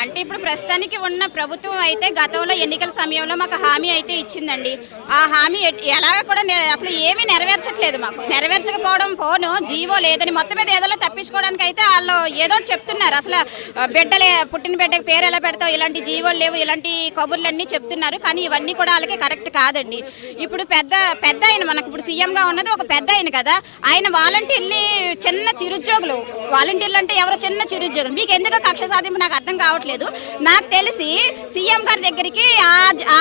అంటే ఇప్పుడు ప్రస్తుతానికి ఉన్న ప్రభుత్వం అయితే గతంలో ఎన్నికల సమయంలో మాకు హామీ అయితే ఇచ్చిందండి. ఆ హామీ ఎలాగ కూడా అసలు ఏమీ నెరవేర్చట్లేదు. మాకు నెరవేర్చకపోవడం పోను జీవో లేదని మొత్తం మీద ఏదో తప్పించుకోవడానికి అయితే వాళ్ళు ఏదో చెప్తున్నారు. అసలు బిడ్డలే పుట్టిన బిడ్డకి పేరు ఎలా పెడతావు, ఇలాంటి జీవోలు లేవు, ఇలాంటి కబుర్లన్నీ చెప్తున్నారు. కానీ ఇవన్నీ కూడా వాళ్ళకి కరెక్ట్ కాదండి. ఇప్పుడు పెద్ద ఆయన మనకు ఇప్పుడు సీఎంగా ఉన్నది ఒక పెద్ద ఆయన కదా, ఆయన వాలంటీర్లు చిన్న చిరుద్యోగులు. వాలంటీర్లు అంటే ఎవరో చిన్న చిరుద్యోగులు. మీకు ఎందుకు కక్ష సాధింపు నాకు అర్థం కావట్లేదు. నాకు తెలిసి సీఎం గారి దగ్గరికి ఆ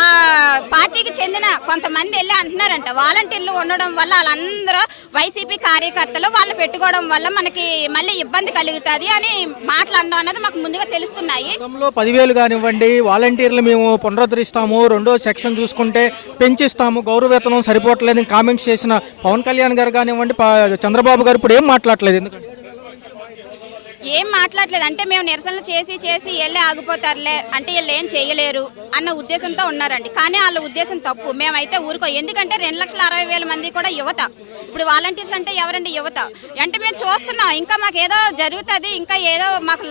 పార్టీకి చెందిన కొంతమంది వెళ్ళి అంటున్నారంట, వాలంటీర్లు ఉండడం వల్ల వాళ్ళందరూ వైసీపీ కార్యకర్తలు వాళ్ళు పెట్టుకోవడం వల్ల మనకి మళ్ళీ ఇబ్బంది కలుగుతుంది అని మాట్లాడడం అన్నది మాకు ముందుగా తెలుస్తున్నాయి. 10,000 కానివ్వండి, వాలంటీర్లు మేము పునరుద్ధరిస్తాము, రెండో సెక్షన్ చూసుకుంటే పెంచిస్తాము, గౌరవవేతనం సరిపోవట్లేదని కామెంట్స్ చేసిన పవన్ కళ్యాణ్ గారు కానివ్వండి, చంద్రబాబు గారు ఇప్పుడు ఏం మాట్లాడలేదు. ఎందుకంటే ఏం మాట్లాడలేదు అంటే మేము నిరసనలు చేసి వెళ్ళి ఆగిపోతారులే అంటే వీళ్ళు ఏం చేయలేరు అన్న ఉద్దేశంతో ఉన్నారండి. కానీ వాళ్ళ ఉద్దేశం తప్పు. మేమైతే ఊరుకో. ఎందుకంటే 2,60,000 మంది కూడా యువత. ఇప్పుడు వాలంటీర్స్ అంటే ఎవరండి? యువత. అంటే మేము చూస్తున్నాం ఇంకా మాకు ఏదో జరుగుతుంది, ఇంకా ఏదో మాకు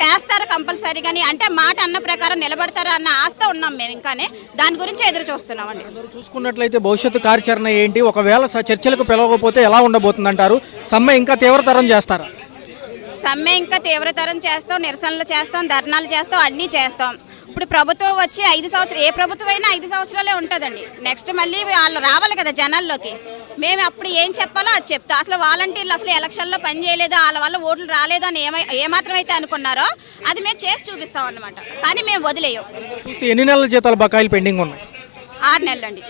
చేస్తారు కంపల్సరీ. కానీ అంటే మాట అన్న ప్రకారం నిలబడతారు అన్న ఆస్త ఉన్నాం మేము. ఇంకానే దాని గురించి ఎదురు చూస్తున్నాం అండి. చూసుకున్నట్లయితే భవిష్యత్తు కార్యాచరణ ఏంటి? ఒకవేళ చర్చలకు పిలవకపోతే ఎలా ఉండబోతుంది అంటారు? సమ్మె ఇంకా తీవ్రతరం చేస్తారా? సమ్మె ఇంకా తీవ్రతరం చేస్తాం, నిరసనలు చేస్తాం, ధర్నాలు చేస్తాం, అన్నీ చేస్తాం. ఇప్పుడు ప్రభుత్వం వచ్చి 5 సంవత్సరాలు, ఏ ప్రభుత్వం అయినా 5 సంవత్సరాలే ఉంటుందండి. నెక్స్ట్ మళ్ళీ వాళ్ళు రావాలి కదా జనాల్లోకి. మేము అప్పుడు ఏం చెప్పాలో అది చెప్తాం. అసలు వాలంటీర్లు అసలు ఎలక్షన్లో పని చేయలేదు, వాళ్ళ వల్ల ఓట్లు రాలేదు అని ఏమాత్రం అయితే అనుకున్నారో అది మేము చేసి చూపిస్తాం అన్నమాట. కానీ మేము వదిలేయం. చూస్తే ఎన్ని నెలల జీతాలు బకాయిలు పెండింగ్ ఉన్నాయి? 6 నెలలు అండి.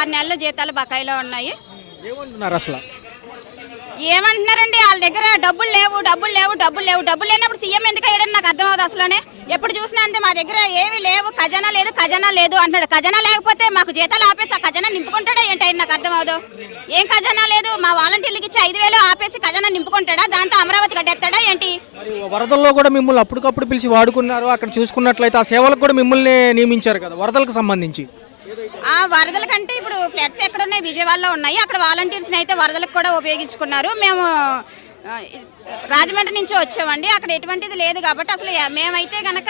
6 నెలల జీతాలు బకాయిలో ఉన్నాయి. ఏమంటున్నారు అసలు? ఏమంటున్నారండి, వాళ్ళ దగ్గర డబ్బులు లేనప్పుడు సీఎం ఎందుకు అయ్యాడని నాకు అర్థం అవుతుంది. అసలునే ఎప్పుడు చూసినా అంతే, మా దగ్గర ఏమీ లేవు, ఖజానా లేదు అంటున్నాడు. ఖజానా లేకపోతే మాకు జీతాలు ఆపేసి ఆ ఖజానా నింపుకుంటాడా ఏంటి? ఆయన నాకు అర్థం అవదు. ఏం ఖజానా లేదు? మా వాలంటీర్లకి ఇచ్చి 5,000 ఆపేసి ఖజానా నింపుకుంటాడా? దాంతో అమరావతి కట్టేస్తాడా ఏంటి? వరదల్లో కూడా మిమ్మల్ని అప్పటికప్పుడు పిలిచి వాడుకున్నారు. అక్కడ చూసుకున్నట్లయితే ఆ సేవలకు కూడా మిమ్మల్ని నియమించారు కదా వరదలకు సంబంధించి. ఆ వరదల కంటే ఇప్పుడు ఫ్లడ్స్ ఎక్కడ ఉన్నాయి? విజయవాడలో ఉన్నాయి. అక్కడ వాలంటీర్స్ని అయితే వరదలకు కూడా ఉపయోగించుకున్నారు. మేము రాజమండ్రి నుంచి వచ్చామండి. అక్కడ ఎటువంటిది లేదు కాబట్టి అసలు మేమైతే కనుక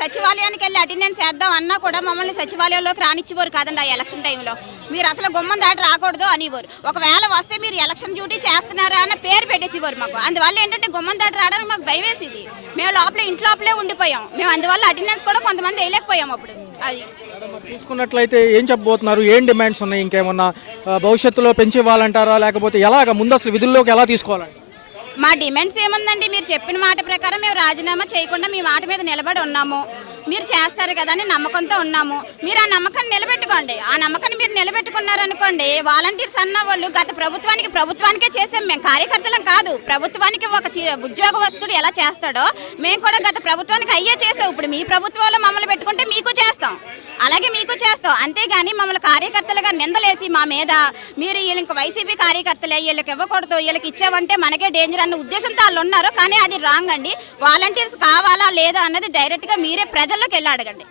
సచివాలయానికి వెళ్ళి అటెండెన్స్ చేద్దాం అన్నా కూడా మమ్మల్ని సచివాలయంలోకి రానిచ్చేవారు కాదండి. ఆ ఎలక్షన్ టైంలో మీరు అసలు గుమ్మం దాటి రాకూడదు అనేవారు. ఒకవేళ వస్తే మీరు ఎలక్షన్ డ్యూటీ చేస్తున్నారా అన్న పేరు పెట్టేసేవారు మాకు. అందువల్ల ఏంటంటే గుమ్మం దాటి రావడానికి మాకు భయం వేసేది. మేము ఇంట్లోపలే ఉండిపోయాం. మేము అందువల్ల అటెండెన్స్ కూడా కొంతమంది వేయలేకపోయాం అప్పుడు. అది చూసుకున్నట్లయితే ఏం చెప్పబోతున్నారు? ఏం డిమాండ్స్ ఉన్నాయి? ఇంకేమన్నా భవిష్యత్తులో పెంచి ఇవ్వాలంటారా, లేకపోతే ఎలాగ ముందు అసలు విధుల్లోకి ఎలా తీసుకోవాలంటే? మా డిమాండ్స్ ఏముందండి, మీరు చెప్పిన మాట ప్రకారం మేము రాజీనామా చేయకుండా మీ మాట మీద నిలబడి ఉన్నాము. మీరు చేస్తారు కదా అని నమ్మకంతో ఉన్నాము. మీరు ఆ నమ్మకాన్ని నిలబెట్టుకోండి. ఆ నమ్మకాన్ని మీరు నిలబెట్టుకున్నారనుకోండి, వాలంటీర్స్ అన్న వాళ్ళు గత ప్రభుత్వానికే చేసాం. మేము కార్యకర్తలం కాదు. ప్రభుత్వానికి ఒక ఉద్యోగస్తుడు ఎలా చేస్తాడో మేము కూడా గత ప్రభుత్వానికి అయ్యే చేసాం. ఇప్పుడు మీ ప్రభుత్వంలో మమ్మల్ని పెట్టుకుంటే మీకు చేస్తాం, అలాగే మీకు చేస్తాం. అంతేగాని మమ్మల్ని కార్యకర్తలుగా నిందలేసి మా మీద మీరు వీళ్ళకి వైసీపీ కార్యకర్తలే, వీళ్ళకి ఇవ్వకూడదు, వీళ్ళకి ఇచ్చామంటే మనకే డేంజర్ అన్న ఉద్దేశంతో వాళ్ళు ఉన్నారు. కానీ అది రాంగ్ అండి. వాలంటీర్స్ కావాలా లేదా అన్నది డైరెక్ట్గా మీరే ప్రజల్లోకి వెళ్ళి అడగండి.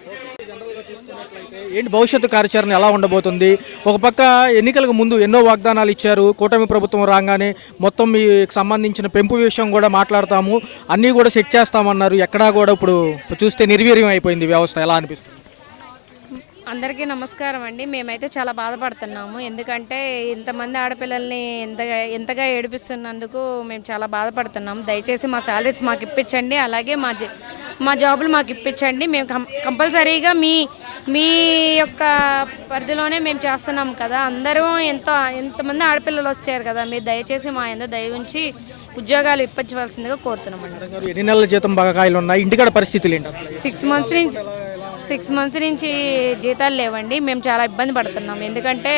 ఏంటి భవిష్యత్తు కార్యాచరణ ఎలా ఉండబోతుంది? ఒక పక్క ఎన్నికలకు ముందు ఎన్నో వాగ్దానాలు ఇచ్చారు. కూటమి ప్రభుత్వం రాగానే మొత్తం మీకు సంబంధించిన పెంపు విషయం కూడా మాట్లాడతాము, అన్నీ కూడా సెట్ చేస్తామన్నారు. ఎక్కడా కూడా ఇప్పుడు చూస్తే నిర్వీర్యం అయిపోయింది వ్యవస్థ. ఎలా అనిపిస్తుంది? అందరికీ నమస్కారం అండి. మేమైతే చాలా బాధపడుతున్నాము. ఎందుకంటే ఇంతమంది ఆడపిల్లల్ని ఎంతగా ఏడిపిస్తున్నందుకు మేము చాలా బాధపడుతున్నాము. దయచేసి మా శాలరీస్ మాకు ఇప్పించండి, అలాగే మా జాబులు మాకు ఇప్పించండి. మేము కంపల్సరీగా మీ యొక్క పరిధిలోనే మేము చేస్తున్నాం కదా. అందరూ ఎంతమంది ఆడపిల్లలు వచ్చారు కదా, మీరు దయచేసి మా ఎంతో దయ ఉంచి ఉద్యోగాలు ఇప్పించవలసిందిగా కోరుతున్నామండి. ఎన్ని నెలల జీతం బకాయిలు ఉన్నాయి? ఇంటికాడ పరిస్థితులు ఏంటి? 6 మంత్స్ నుంచి జీతాలు లేవండి. మేము చాలా ఇబ్బంది పడుతున్నాం. ఎందుకంటే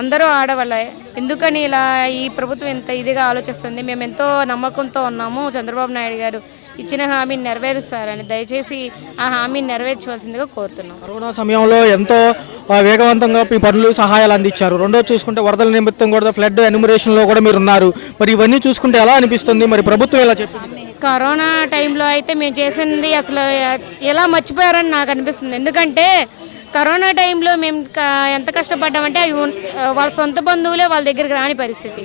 అందరూ ఆడవాళ్ళే. ఎందుకని ఇలా ఈ ప్రభుత్వం ఎంత ఇదిగా ఆలోచిస్తుంది? మేము ఎంతో నమ్మకంతో ఉన్నాము. చంద్రబాబు నాయుడు గారు ఇచ్చిన హామీని నెరవేరుస్తారని, దయచేసి ఆ హామీని నెరవేర్చవలసిందిగా కోరుతున్నాం. కరోనా సమయంలో ఎంతో వేగవంతంగా మీ పనులు సహాయాలు అందించారు. రెండోది చూసుకుంటే వరదల నిమిత్తం కూడా ఫ్లడ్ ఎన్యూమరేషన్లో కూడా మీరు ఉన్నారు. మరి ఇవన్నీ చూసుకుంటే ఎలా అనిపిస్తుంది? మరి ప్రభుత్వం ఎలా చెప్పింది? కరోనా టైంలో అయితే మేము చేసింది అసలు ఎలా మర్చిపోయారని నాకు అనిపిస్తుంది. ఎందుకంటే కరోనా టైంలో మేము ఎంత కష్టపడ్డామంటే అవి వాళ్ళ సొంత బంధువులే వాళ్ళ దగ్గరికి రాని పరిస్థితి,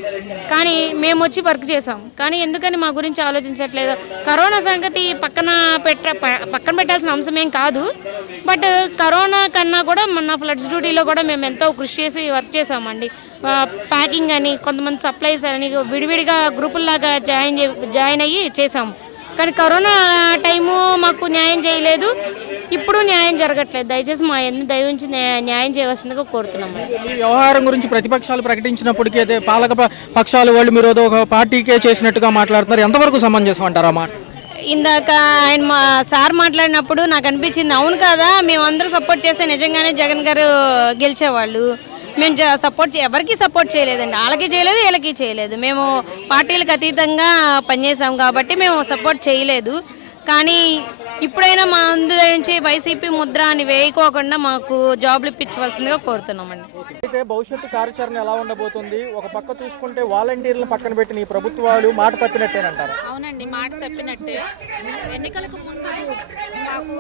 కానీ మేము వచ్చి వర్క్ చేసాం. కానీ ఎందుకని మా గురించి ఆలోచించట్లేదు? కరోనా సంగతి పక్కన పెట్టాల్సిన అంశం ఏం కాదు, బట్ కరోనా కన్నా కూడా మన ఫ్లడ్స్ డ్యూటీలో కూడా మేము ఎంతో కృషి చేసి వర్క్ చేసామండి. ప్యాకింగ్ అని, కొంతమంది సప్లైస్ అని విడివిడిగా గ్రూపుల్లాగా జాయిన్ అయ్యి చేసాము. కానీ కరోనా టైము మాకు న్యాయం చేయలేదు, ఇప్పుడు న్యాయం జరగట్లేదు. దయచేసి మా ఎన్ని దయవుంచి న్యాయం చేయవలసిందిగా కోరుతున్నాము. ఈ వ్యవహారం గురించి ప్రతిపక్షాలు ప్రకటించినప్పటికీ అయితే పాలక పక్షాలు వాళ్ళు మీరు ఒక పార్టీకే చేసినట్టుగా మాట్లాడుతున్నారు. ఎంతవరకు సమంజసం అంటారా మాట? ఇందాక ఆయన సార్ మాట్లాడినప్పుడు నాకు అనిపించింది, అవును కదా, మేమందరూ సపోర్ట్ చేస్తే నిజంగానే జగన్ గారు గెలిచేవాళ్ళు. మేము ఎవరికి సపోర్ట్ చేయలేదండి, వాళ్ళకి చేయలేదు, వీళ్ళకి చేయలేదు. మేము పార్టీలకు అతీతంగా పనిచేసాం కాబట్టి మేము సపోర్ట్ చేయలేదు. కానీ ఇప్పుడైనా మా నుంచి వైసీపీ ముద్ర అని వేయకోకుండా మాకు జాబ్లు ఇప్పించవలసిందిగా కోరుతున్నామండి. అయితే భవిష్యత్తు కార్యాచరణ ఎలా ఉండబోతుంది? ఒక పక్క చూసుకుంటే వాలంటీర్లను పక్కన పెట్టిన ఈ ప్రభుత్వాలు మాట తప్పినట్టేనంటారు. అవునండి, మాట తప్పినట్టే. ఎన్నికలకు ముందు మాకు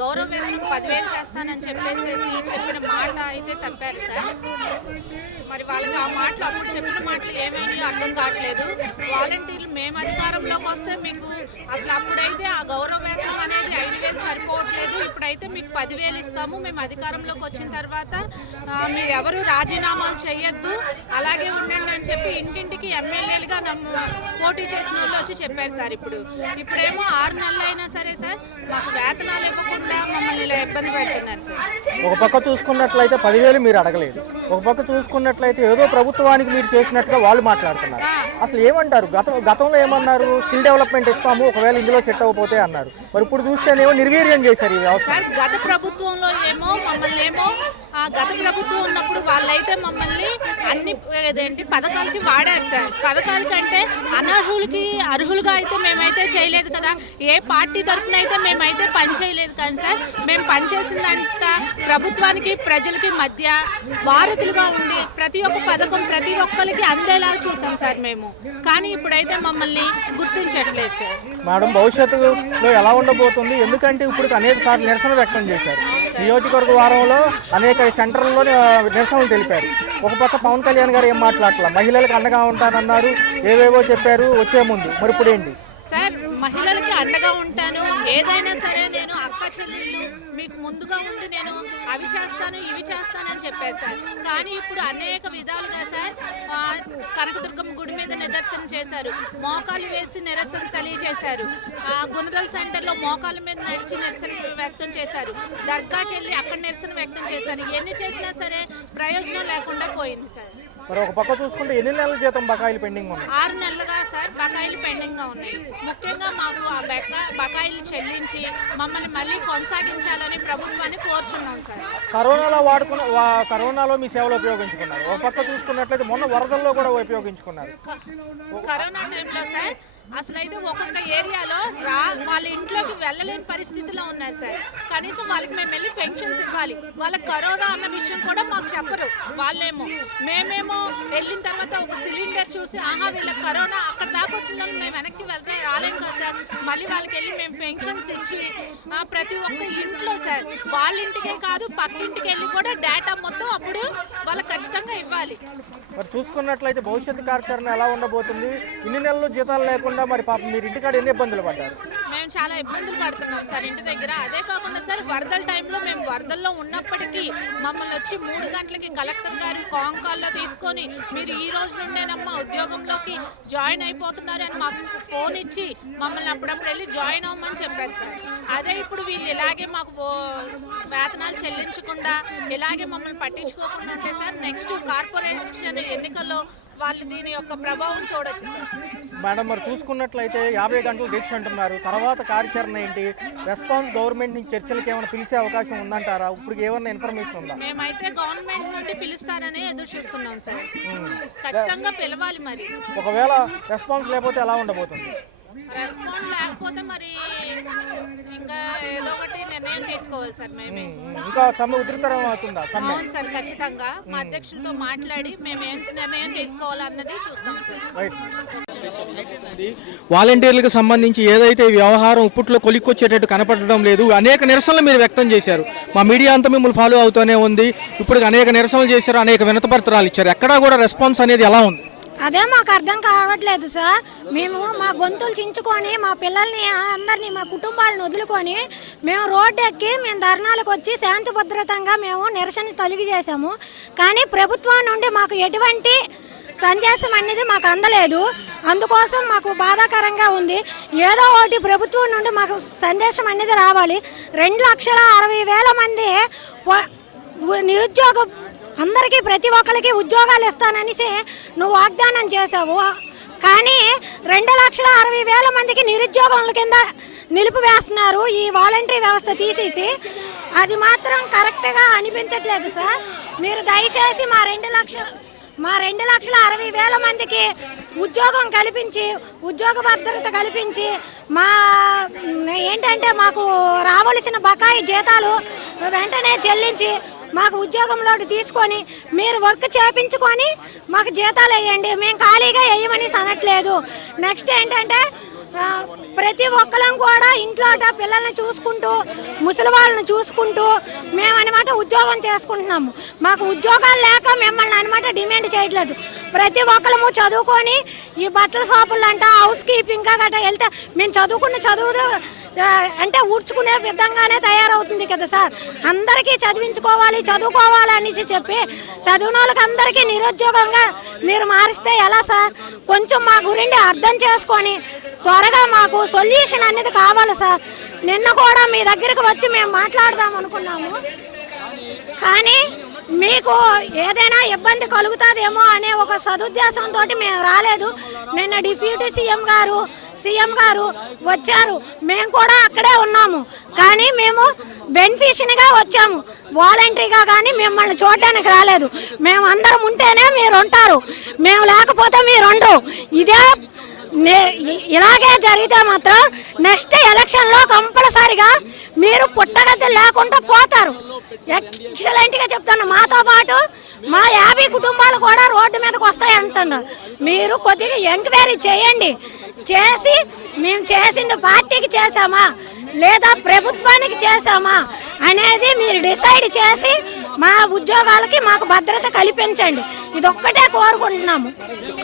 గౌరవ వేతనం 10,000 చేస్తానని చెప్పిన మాట అయితే తప్పారు సార్. మరి వాళ్ళకి ఆ మాటలు, అప్పుడు చెప్పిన మాటలు ఏమైనా అర్థం కావట్లేదు. వాలంటీర్లు మేము అధికారంలోకి వస్తే మీకు అసలు అప్పుడైతే ఆ గౌరవ వేతనం అనేది 5,000 సరిపోవట్లేదు, ఇప్పుడైతే మీకు 10,000 ఇస్తాము, మేము అధికారంలోకి వచ్చిన తర్వాత మీరు ఎవరు రాజీనామాలు చేయొద్దు, అలాగే ఉండండి అని చెప్పి ఇంటింటికి ఎమ్మెల్యేలుగా పోటీ చేసిన వాళ్ళు వచ్చి చెప్పారు సార్. ఇప్పుడేమో 6 నెలలు అయినా సరే సార్ మాకు వేతనాలు ఇవ్వకుండా మమ్మల్ని ఇలా ఇబ్బంది పెడుతున్నారు సార్. ఒక పక్క చూసుకున్నట్లయితే 10,000 మీరు అడగలేదు, ఒక పక్క చూసుకున్నట్లయితే ఏదో ప్రభుత్వానికి మీరు చేసినట్టుగా వాళ్ళు మాట్లాడుతున్నారు. అసలు ఏమంటారు? గతంలో ఏమన్నారు? స్కిల్ డెవలప్మెంట్ ఇస్తాము ఒకవేళ ఇందులో సెట్ అవ్వకపోతే అన్నారు. మరి ఇప్పుడు చూస్తేనేమో నిర్వీర్యం చేశారు ఈ వ్యవస్థ. గత ప్రభుత్వంలో గత ప్రభుత్వం ఉన్నప్పుడు వాళ్ళైతే మమ్మల్ని అన్ని పథకాలకి వాడారు సార్. పథకాల కంటే అనర్హులకి అర్హులుగా అయితే మేమైతే చేయలేదు కదా, ఏ పార్టీ తరఫున అయితే మేమైతే పని చేయలేదు కానీ సార్, మేము పనిచేసిందంతా ప్రభుత్వానికి ప్రజలకి మధ్య వారధులుగా ఉండి ప్రతి ఒక్క పథకం ప్రతి ఒక్కరికి అందేలా చూసాం సార్ మేము. కానీ ఇప్పుడైతే మమ్మల్ని గుర్తించట్లేదు సార్. మేడం, భవిష్యత్తులో ఎలా ఉండబోతుంది? ఎందుకంటే ఇప్పుడు అనేక సార్లు నిరసన వ్యక్తం చేశారు. నియోజకవర్గ వారంలో అనేక సెంటర్లలో నిరసనలు తెలిపారు. ఒక పక్క పవన్ కళ్యాణ్ గారు ఏం మాట్లాడట్లా, మహిళలకు అండగా ఉంటానన్నారు, ఏవేవో చెప్పారు వచ్చే ముందు. మరి ఇప్పుడు ఏంటి సార్? మహిళలకి అండగా ఉంటాను, ఏదైనా సరే నేను అక్క చెల్లెళ్ళు మీకు ముందుగా ఉండి నేను అవి చేస్తాను ఇవి చేస్తానని చెప్పారు సార్. కానీ ఇప్పుడు అనేక విధాలుగా సార్ కనకదుర్గమ్మ గుడి మీద నిదర్శనం చేశారు, మోకాలు వేసి నిరసన తెలియజేశారు, గుణదల సెంటర్లో మోకాల మీద నడిచి నిరసన వ్యక్తం చేశారు, దర్గాకి వెళ్ళి అక్కడ నిరసన వ్యక్తం చేశారు. ఎన్ని చేసినా సరే ప్రయోజనం లేకుండా పోయింది సార్. మరి ఒక పక్క చూసుకుంటే ఎన్ని నెలల జీతం బకాయిలు పెండింగ్ ఉన్నాయి? 6 నెలలుగా సార్ బకాయిలు పెండింగ్ గా ఉన్నాయి. ముఖ్యంగా మాకు ఆ బకాయిలు చెల్లించి మమ్మల్ని మళ్ళీ కొనసాగించాలని ప్రభుత్వాన్ని కోరుచున్నాం సార్. కరోనాలో మీ సేవలు ఉపయోగించుకున్నారు. ఒక పక్క చూసుకున్నట్లయితే మొన్న వరదల్లో కూడా ఉపయోగించుకున్నారు. కరోనా టైంలో సార్ అసలైతే ఒక్కొక్క ఏరియాలో వాళ్ళ ఇంట్లోకి వెళ్ళలేని పరిస్థితిలో ఉన్నారు సార్. కనీసం వాళ్ళకి మేము వెళ్ళి పెన్షన్స్ ఇవ్వాలి, వాళ్ళకి కరోనా అన్న విషయం కూడా మాకు చెప్పరు. మేమేమో వెళ్ళిన తర్వాత ఒక సిలిండర్ చూసి ఆహా వీళ్ళకి కరోనా అక్కడ దాకొస్తుందని మేము వెనక్కి రాలేం కదా సార్. మళ్ళీ వాళ్ళకి వెళ్ళి మేము పెన్షన్స్ ఇచ్చి ప్రతి ఒక్క ఇంట్లో సార్ వాళ్ళ ఇంటికే కాదు పక్కింటికి వెళ్ళి కూడా డేటా మొత్తం అప్పుడు వాళ్ళకి ఖచ్చితంగా ఇవ్వాలి. మరి చూసుకున్నట్లయితే భవిష్యత్తు కార్యాచరణ ఎలా ఉండబోతుంది? ఇన్ని నెలలు జీతాలు లేకుండా మరి పాపం మీరు ఇంటికాడ ఎన్ని ఇబ్బందులు పడ్డారు? మేము చాలా ఇబ్బందులు పడుతున్నాం సార్ ఇంటి దగ్గర. అదే కాకుండా సార్ వరదల టైంలో మేము వరదల్లో ఉన్నప్పటికీ మమ్మల్ని వచ్చి 3 గంటలకి కలెక్టర్ గారు కాంగ్ కాల్లో తీసుకొని మీరు ఈ రోజు నుండేనమ్మా ఉద్యోగంలోకి జాయిన్ అయిపోతున్నారు అని మాకు ఫోన్ ఇచ్చి మమ్మల్ని అప్పుడప్పుడు వెళ్ళి జాయిన్ అవ్వమని చెప్పారు సార్. అదే ఇప్పుడు వీళ్ళు ఇలాగే మాకు వేతనాలు చెల్లించకుండా ఇలాగే మమ్మల్ని పట్టించుకోకుండా ఉంటే సార్ నెక్స్ట్ కార్పొరేషన్ ఎన్నికల్లో వాళ్ళు దీని యొక్క ప్రభావం చూడొచ్చు సార్. మేడం, మరి చూసుకున్నట్లయితే 50 గంటలు దీక్ష అంటున్నారు, తర్వాత కార్యాచరణ ఏంటి? రెస్పాన్స్ గవర్నమెంట్ నుంచి చర్చలకు ఏమైనా పిలిచే అవకాశం ఉందంటారా? ఇప్పుడు ఏమన్నా ఇన్ఫర్మేషన్ ఉందా? మేమైతే గవర్నమెంట్ నుండి పిలుస్తారని ఎదురు చూస్తున్నాం సార్. ఖచ్చితంగా పిలవాలి. మరి ఒకవేళ రెస్పాన్స్ లేకపోతే ఎలా ఉండబోతుంది? రెస్పాండ్ లేకపోతే మరి ఇంకా ఏదో ఒకటి నిర్ణయం తీసుకోవాలి సార్ మేమే. ఇంకా సమ్మె ఉధృతరం అవుతుందా సమ్మె? అవును సార్, ఖచ్చితంగా మా అధ్యక్షులతో మాట్లాడి మేము ఏం నిర్ణయం తీసుకోవాలన్నది చూస్తాం సార్. రైట్. వాలంటీర్లకు సంబంధించి ఏదైతే ఈ వ్యవహారం ఇప్పట్లో కొలిక్కొచ్చేటట్టు కనపడడం లేదు. అనేక నిరసనలు మీరు వ్యక్తం చేశారు. మా మీడియా అంతా మిమ్మల్ని ఫాలో అవుతూనే ఉంది. ఇప్పుడు అనేక నిరసనలు చేశారు, అనేక వినతిపత్రాలు ఇచ్చారు. ఎక్కడా కూడా రెస్పాన్స్ అనేది ఎలా ఉంది? అదే మాకు అర్థం కావట్లేదు సార్. మేము మా గొంతులు చించుకొని మా పిల్లల్ని అందరినీ మా కుటుంబాలను వదులుకొని మేము రోడ్డు ఎక్కి మేము ధర్నాలకు వచ్చి శాంతి భద్రతంగా మేము నిరసన తెలియజేశాము. కానీ ప్రభుత్వం నుండి మాకు ఎటువంటి సందేశం అనేది మాకు అందలేదు. అందుకోసం మాకు బాధాకరంగా ఉంది. ఏదో ఒకటి ప్రభుత్వం నుండి మాకు సందేశం అనేది రావాలి. 2,60,000 మంది నిరుద్యోగ అందరికీ ప్రతి ఒక్కరికి ఉద్యోగాలు ఇస్తాననేసి నువ్వు వాగ్దానం చేశావు. కానీ 2,60,000 మందికి నిరుద్యోగముల కింద నిలిపివేస్తున్నారు ఈ వాలంటరీ వ్యవస్థ తీసేసి. అది మాత్రం కరెక్ట్గా అనిపించట్లేదు సార్. మీరు దయచేసి మా 2,60,000 మందికి ఉద్యోగం కల్పించి ఉద్యోగ భద్రత కల్పించి మా ఏంటంటే మాకు రావాల్సిన బకాయి జీతాలు వెంటనే చెల్లించి మాకు ఉద్యోగంలో తీసుకొని మీరు వర్క్ చేయించుకొని మాకు జీతాలు వేయండి. మేము ఖాళీగా వేయమని అనట్లేదు. నెక్స్ట్ ఏంటంటే ప్రతి ఒక్కరం కూడా ఇంట్లో పిల్లల్ని చూసుకుంటూ ముసలి వాళ్ళని చూసుకుంటూ మేము అనమాట ఉద్యోగం చేసుకుంటున్నాము. మాకు ఉద్యోగాలు లేక మిమ్మల్ని అనమాట డిమాండ్ చేయట్లేదు. ప్రతి ఒక్కరము చదువుకొని ఈ బట్టల షాపులు అంట హౌస్ కీపింగ్ గట్రా వెళ్తే మేము చదువుకున్న చదువు అంటే ఊడ్చుకునే విధంగానే తయారవుతుంది కదా సార్. అందరికీ చదువుకోవాలి అనేసి చెప్పి చదివిన వాళ్ళకి అందరికీ నిరుద్యోగంగా మీరు మారిస్తే ఎలా సార్? కొంచెం మా గురించి అర్థం చేసుకొని త్వరగా మాకు సొల్యూషన్ అనేది కావాలి సార్. నిన్న కూడా మీ దగ్గరికి వచ్చి మేము మాట్లాడదాం అనుకున్నాము. కానీ మీకు ఏదైనా ఇబ్బంది కలుగుతుందేమో అనే ఒక సదుద్దేశంతో మేము రాలేదు. నిన్న డిప్యూటీ సీఎం గారు వచ్చారు. మేము కూడా అక్కడే ఉన్నాము. కానీ మేము బెనిఫిషియరీగా వచ్చాము, వాలంటరీగా. కానీ మిమ్మల్ని చూడడానికి రాలేదు. మేము అందరం ఉంటేనే మీరు ఉంటారు, మేము లేకపోతే మీరు ఉండరు. ఇలాగే జరిగితే మాత్రం నెక్స్ట్ ఎలక్షన్లో కంపల్సరిగా మీరు పుట్టగతులు లేకుండా పోతారు. ఎక్సలెంట్గా చెప్తాను. మాతో పాటు మా 50 కుటుంబాలు కూడా రోడ్డు మీదకి వస్తాయి అంటున్నారు. మీరు కొద్దిగా ఎంక్వైరీ చేయండి. చేసి మేము చేసింది పార్టీకి చేసామా లేదా ప్రభుత్వానికి చేసామా అనేది మీరు డిసైడ్ చేసి మా ఉద్యోగాలకి మాకు భద్రత కల్పించండి. ఇదొక్కటే కోరుకుంటున్నాము.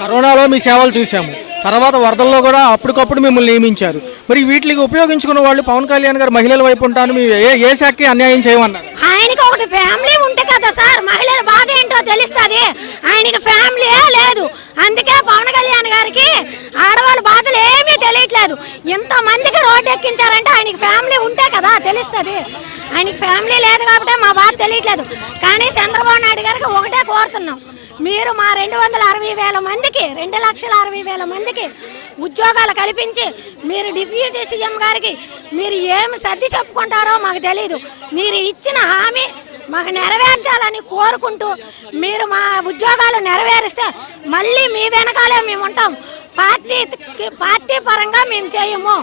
కరోనాలో మీ సేవలు చూసాము, తర్వాత వరదల్లో కూడా అప్పటికప్పుడు మిమ్మల్ని నియమించారు. మరి వీటికి ఉపయోగించుకున్న వాళ్ళు పవన్ కళ్యాణ్ గారు మహిళల వైపు ఉంటాను, మీ ఏ శాఖకి అన్యాయం చేయమన్నారు. ఆయనకి ఒకటి ఫ్యామిలీ ఉంటే కదా సార్ మహిళల బాధ ఏంటో తెలుస్తుంది. ఆయనకి ఫ్యామిలీ లేదు. అందుకే పవన్ కళ్యాణ్ గారికి ఆడవాళ్ళ బాధలు ఏమీ తెలియట్లేదు. ఎంతమందికి రోడ్డు ఎక్కించారంటే ఆయనకి ఫ్యామిలీ ఉంటే కదా తెలుస్తుంది. ఆయనకి ఫ్యామిలీ లేదు కాబట్టి మా బాధ తెలియట్లేదు. కానీ చంద్రబాబు నాయుడు గారికి ఒకటే కోరుతున్నాం, మీరు మా 2,60,000 మందికి ఉద్యోగాలు కల్పించి మీరు డిప్యూటీ సీఎం గారికి మీరు ఏమి సర్ది చెప్పుకుంటారో మాకు తెలీదు. మీరు ఇచ్చిన హామీ మాకు నెరవేర్చాలని కోరుకుంటూ మీరు మా ఉద్యోగాలు నెరవేరిస్తే మళ్ళీ మీ వెనకాలే మేము ఉంటాం. పార్టీ పరంగా మేము చేయము,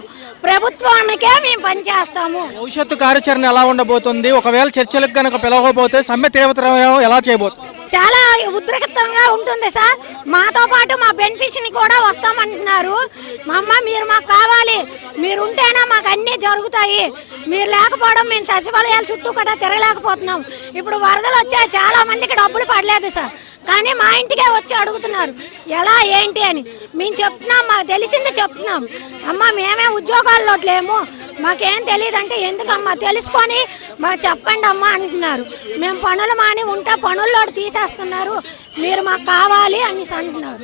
ప్రభుత్వానికే మేము పనిచేస్తాము. భవిష్యత్తు కార్యాచరణ ఎలా ఉండబోతుంది? ఒకవేళ చర్చలకు కనుక పిలవకపోతే సమ్మె తీవ్రతరం ఎలా చేయబోతుంది? చాలా ఉద్రిక్తంగా ఉంటుంది సార్. మాతో పాటు మా బెనిఫిషియరీ కూడా వస్తామంటున్నారు. మా అమ్మ మీరు మాకు కావాలి, మీరు ఉంటేనే మాకు అన్నీ జరుగుతాయి. మీరు లేకపోవడం మేము సచివాలయాల చుట్టూ కూడా తిరగలేకపోతున్నాం. ఇప్పుడు వరదలు వచ్చాయి, చాలా మందికి డబ్బులు పడలేదు సార్. కానీ మా ఇంటికే వచ్చి అడుగుతున్నారు ఎలా ఏంటి అని. మేము చెప్తున్నాం, మాకు తెలిసింది చెప్తున్నాం. అమ్మ మేమే ఉద్యోగాల్లో లేము, మాకేం తెలియదు అంటే ఎందుకమ్మా తెలుసుకొని మాకు చెప్పండి అమ్మా అంటున్నారు. మేము పనులు మాని ఉంటే పనుల్లో తీసేస్తున్నారు, మీరు మాకు కావాలి అనేసి అంటున్నారు.